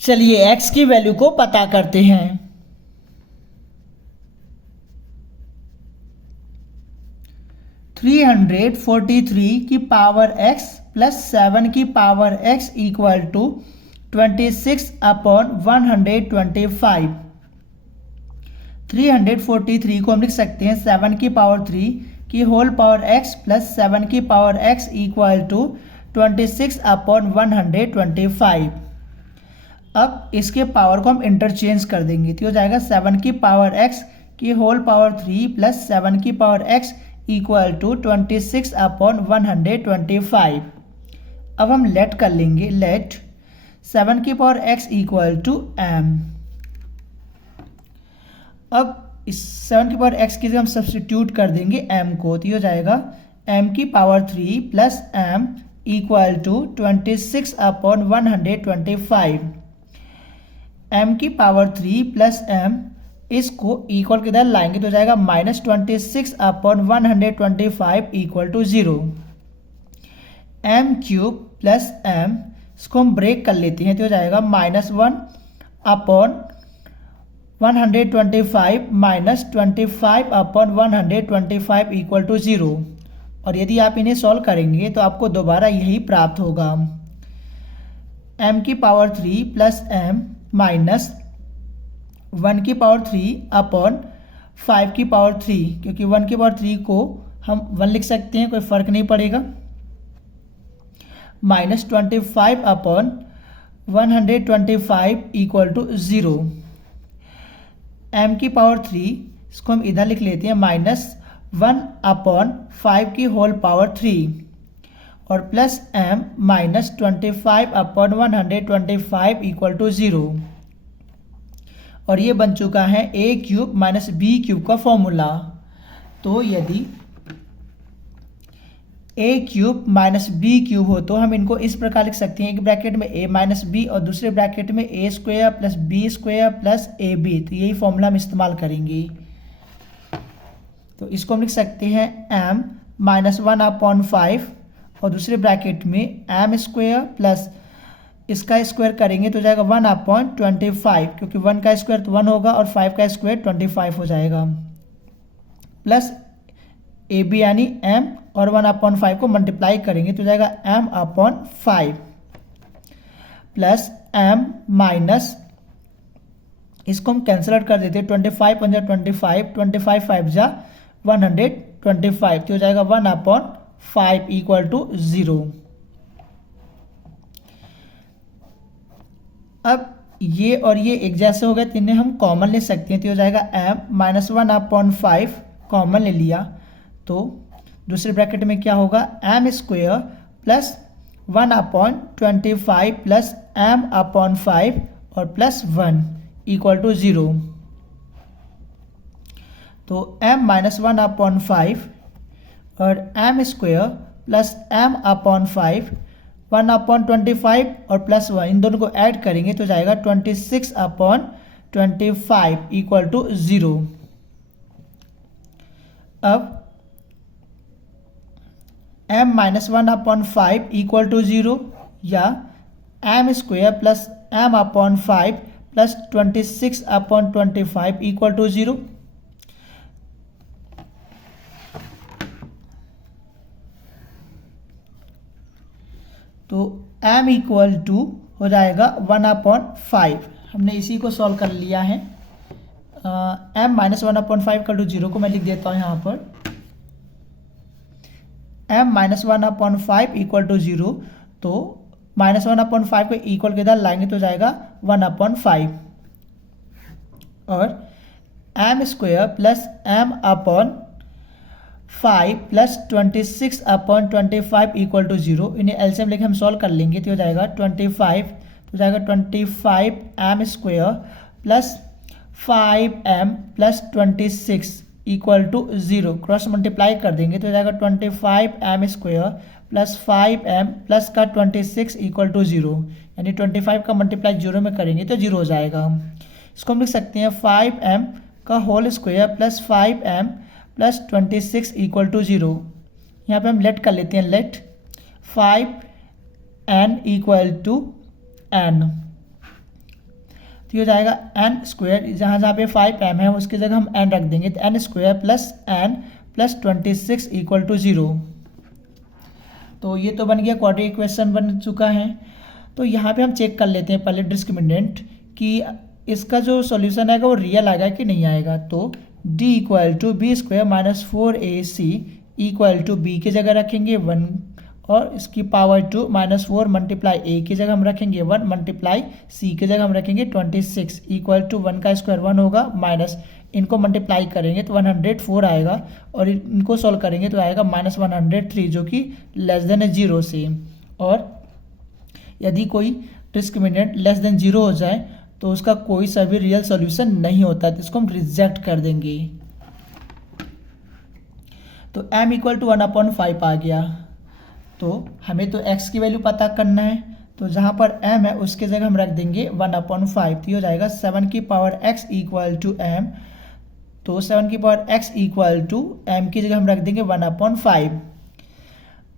चलिए x की value को पता करते हैं। 343 की पावर x प्लस 7 की पावर x इक्वल टू 26/125। 343 को हम लिख सकते हैं 7 की पावर 3 की होल पावर x प्लस 7 की पावर x इक्वल टू 26/125। अब इसके पावर को हम इंटरचेंज कर देंगे तो हो जाएगा 7 की पावर x की होल पावर 3 प्लस 7 की पावर x इक्वल टू 26/125। अब हम लेट कर लेंगे, लेट 7 की power x equal to m। अब इस 7 की पावर x की जगह हम सब्सटीट्यूट कर देंगे m को, तो ये हो जाएगा m की power 3 plus m equal to 26/125। m की पावर 3 प्लस m इसको इक्वल किधर लाएंगे तो हो जाएगा -26/125 equal to 0। m cube plus m इसको हम ब्रेक कर लेते हैं तो हो जाएगा -1/125 -25/125 इक्वल टू 0। और यदि आप इन्हें सॉल्व करेंगे तो आपको दोबारा यही प्राप्त होगा। m की पावर 3 प्लस m माइनस 1 की पावर 3/5 की पावर 3, क्योंकि 1 की पावर 3 को हम 1 लिख सकते हैं, कोई फर्क नहीं पड़ेगा, -25/125 इक्वल टू 0। m की पावर 3 इसको हम इधर लिख लेते हैं -1/5 की होल पावर 3 और प्लस m -25/125 इक्वल टू 0। और ये बन चुका है a cube minus B cube का फॉर्मूला। तो यदि a cube minus B cube हो तो हम इनको इस प्रकार लिख सकते हैं, एक ब्रैकेट में a माइनस बी और दूसरे ब्रैकेट में a square plus B square plus A B. तो यही फॉर्मूला हम इस्तेमाल करेंगे। तो इसको हम लिख सकते हैं m -1/5 और दूसरे ब्रैकेट में m स्क्वायर प्लस इसका स्क्वायर करेंगे तो जाएगा 1/25, क्योंकि 1 का स्क्वायर तो 1 होगा और 5 का स्क्वायर 25 हो जाएगा, प्लस ए बी यानी m और 1/5 को मल्टीप्लाई करेंगे तो जाएगा m/5 प्लस m माइनस इसको हम कैंसिल आउट कर देते हैं, 25 × 25, 25 5 जा 125, तो हो जाएगा 1/5 इक्वल टू 0। अब ये और ये एक जैसे हो गए तो इन्हें हम कॉमन ले सकते हैं, तो हो जाएगा m -1/5 कॉमन ले लिया तो दूसरे ब्रैकेट में क्या होगा m square plus 1/25 plus m/5 और प्लस 1 इक्वल टू 0। तो m -1/5 और m स्क्वायर प्लस m/5 1/25 और प्लस 1 इन दोनों को ऐड करेंगे तो जाएगा 26/25 इक्वल टू 0। अब m -1/5 इक्वल टू 0 या m square plus m/5 plus 26/25 equal to 0। तो m इक्वल टू हो जाएगा 1/5। हमने इसी को सॉल्व कर लिया है। m -1/5 इक्वल टू 0 को मैं लिख देता हूँ यहाँ पर, m -1/5 इक्वल टू 0। तो -1/5 को इक्वल के इधर लाएंगे तो जाएगा 1/5 और m square plus m/5 plus 26/25 equal to 0। इन्हें एलसीएम लेके हम सॉल्व कर लेंगे तो हो जाएगा 25, तो जाएगा 25 m square plus 5m plus 26 equal to 0। Cross multiply कर देंगे तो हो जाएगा 25 m square plus 5m plus का 26 इक्वल टू 0, यानी 25 का मल्टीप्लाई 0 में करेंगे तो 0 हो जाएगा। इसको हम लिख सकते हैं 5m का whole square plus 5m plus 26 equal to 0। यहाँ पे हम लेट कर लेते हैं, late 5n equal to n तो ये हो जाएगा एन स्क्वायर, जहाँ जहाँ पे 5m है उसकी जगह हम n रख देंगे, तो n square plus n plus 26 equal to 0। तो ये तो बन गया, क्वाड्रेटिक इक्वेशन बन चुका है। तो यहाँ पे हम चेक कर लेते हैं पहले डिस्क्रिमिनेंट कि इसका जो सॉल्यूशन आएगा वो रियल आएगा कि नहीं आएगा। तो d equal to B square minus 4ac equal to B की जगह रखेंगे 1 और इसकी पावर 2 माइनस 4 मल्टीप्लाई ए की जगह हम रखेंगे 1 मल्टीप्लाई सी की जगह हम रखेंगे 26 इक्वल टू 1 का स्क्वायर 1 होगा माइनस इनको मल्टीप्लाई करेंगे तो 104 आएगा और इनको सॉल्व करेंगे तो आएगा माइनस 103 जो कि लेस देन 0 से। और यदि कोई डिस्क्रिमिनेंट लेस देन 0 हो जाए तो उसका कोई सा भी रियल सॉल्यूशन नहीं होता, तो इसको हम रिजेक्ट कर देंगे। तो m इक्वल टू 1/5 आ गया। तो हमें तो x की वैल्यू पता करना है, तो जहाँ पर m है उसके जगह हम रख देंगे 1/5, तो ये हो जाएगा 7 की power x equal to m। तो 7 की power x equal to m की जगह हम रख देंगे 1/5।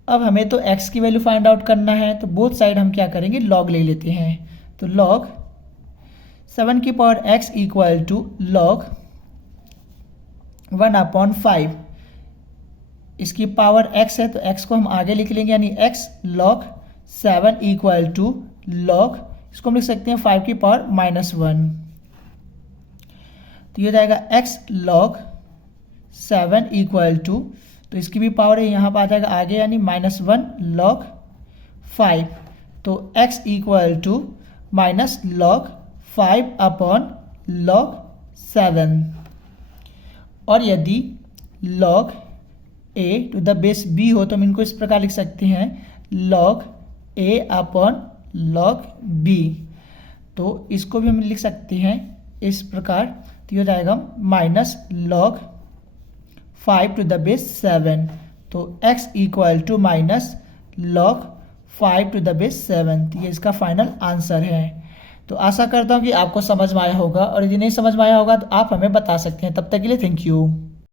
अब हमें तो x की वैल्यू फाइंड आउट करना है, तो बोथ साइड हम क्या करेंगे, लॉग ले लेते हैं। तो लॉग 7 की power x equal to log 1/5, इसकी पावर x है तो x को हम आगे लिख लेंगे, यानी x log 7 equal to log, इसको हम लिख सकते हैं 5 की पावर -1। तो ये हो जाएगा x log 7 इक्वल टू, तो इसकी भी पावर है यहाँ पर आ जाएगा आगे, यानी -1 log 5। तो x equal to minus log 5 upon log 7। और यदि log a to the base b हो तो हम इनको इस प्रकार लिख सकते हैं log a upon log b। तो इसको भी हम लिख सकते हैं इस प्रकार, तो ये हो जाएगा minus log 5 to the base 7। तो x equal to minus log 5 to the base 7, तो ये इसका फाइनल आंसर है। तो आशा करता हूँ कि आपको समझ में आया होगा, और यदि नहीं समझ में आया होगा तो आप हमें बता सकते हैं। तब तक के लिए थैंक यू।